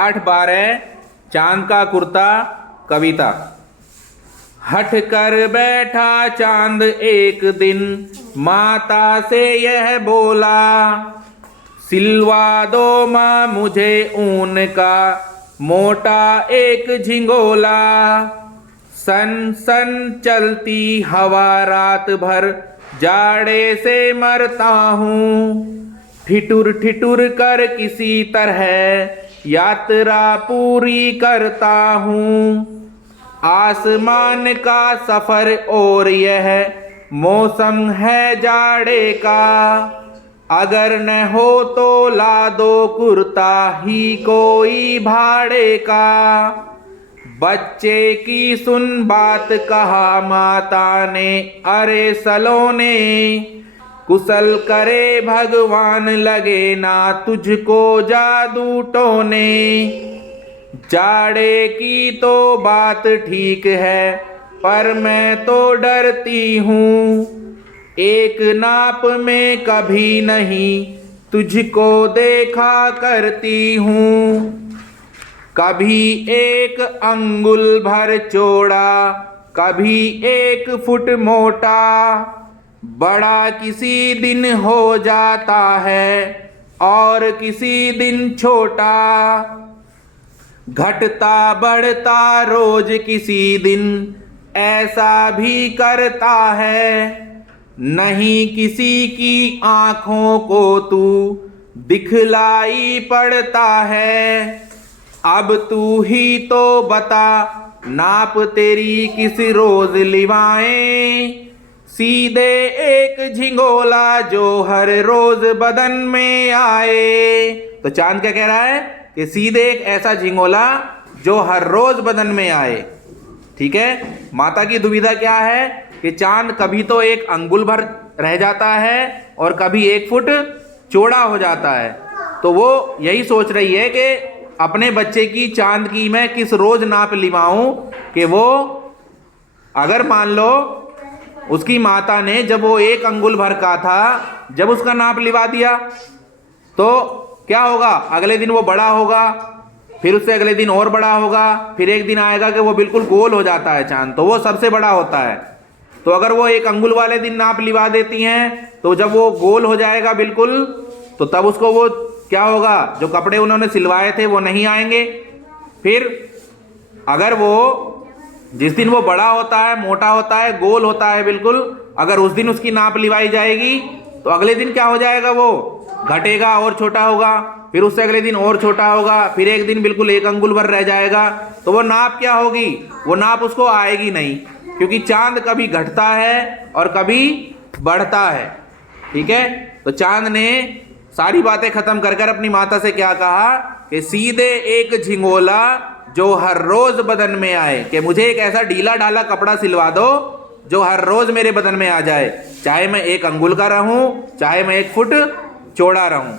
8/12 चांद का कुर्ता कविता। हट कर बैठा चांद एक दिन, माता से यह बोला, सिलवा दो माँ मुझे ऊन का मोटा एक झिंगोला। सन सन चलती हवा रात भर जाड़े से मरता हूँ, ठिठुर ठिठुर कर किसी तरह यात्रा पूरी करता हूँ। आसमान का सफर और यह मौसम है जाड़े का, अगर न हो तो ला दो कुर्ता ही कोई भाड़े का। बच्चे की सुन बात कहा माता ने, अरे सलोने, कुशल करे भगवान लगे ना तुझको जादू टोने। जाड़े की तो बात ठीक है पर मैं तो डरती हूँ, एक नाप में कभी नहीं तुझको देखा करती हूँ। कभी 1 अंगुल भर चौड़ा, कभी 1 फुट मोटा, बड़ा किसी दिन हो जाता है और किसी दिन छोटा। घटता बढ़ता रोज किसी दिन ऐसा भी करता है, नहीं किसी की आंखों को तू दिखलाई पड़ता है। अब तू ही तो बता नाप तेरी किस रोज लिवाएं, सीधे एक झिंगोला जो हर रोज बदन में आए। तो चांद क्या कह रहा है कि सीधे एक ऐसा झिंगोला जो हर रोज बदन में आए। ठीक है, माता की दुविधा क्या है कि चांद कभी तो 1 अंगुल भर रह जाता है और कभी 1 फुट चौड़ा हो जाता है। तो वो यही सोच रही है कि अपने बच्चे की चांद की मैं किस रोज नाप लिवाऊं कि वो, अगर मान लो उसकी माता ने जब वो 1 अंगुल भर का था जब उसका नाप लिवा दिया तो क्या होगा, अगले दिन वो बड़ा होगा, फिर उससे अगले दिन और बड़ा होगा, फिर एक दिन आएगा कि वो बिल्कुल गोल हो जाता है चांद, तो वो सबसे बड़ा होता है। तो अगर वो 1 अंगुल वाले दिन नाप लिवा देती हैं तो जब वो गोल हो जाएगा बिल्कुल, तो तब उसको वो क्या होगा, जो कपड़े उन्होंने सिलवाए थे वो नहीं आएंगे। फिर अगर वो जिस दिन वो बड़ा होता है, मोटा होता है, गोल होता है बिल्कुल, अगर उस दिन उसकी नाप लिवाई जाएगी तो अगले दिन क्या हो जाएगा, वो घटेगा और छोटा होगा, फिर उससे अगले दिन और छोटा होगा, फिर एक दिन बिल्कुल 1 अंगुल भर रह जाएगा। तो वो नाप क्या होगी, वो नाप उसको आएगी नहीं, क्योंकि चांद कभी घटता है और कभी बढ़ता है। ठीक है, तो चांद ने सारी बातें खत्म कर अपनी माता से क्या कहा कि सीधे एक झिंगोला जो हर रोज बदन में आए, कि मुझे एक ऐसा ढीला ढाला कपड़ा सिलवा दो जो हर रोज मेरे बदन में आ जाए, चाहे मैं 1 अंगुल का रहूं, चाहे मैं 1 फुट चौड़ा रहूं।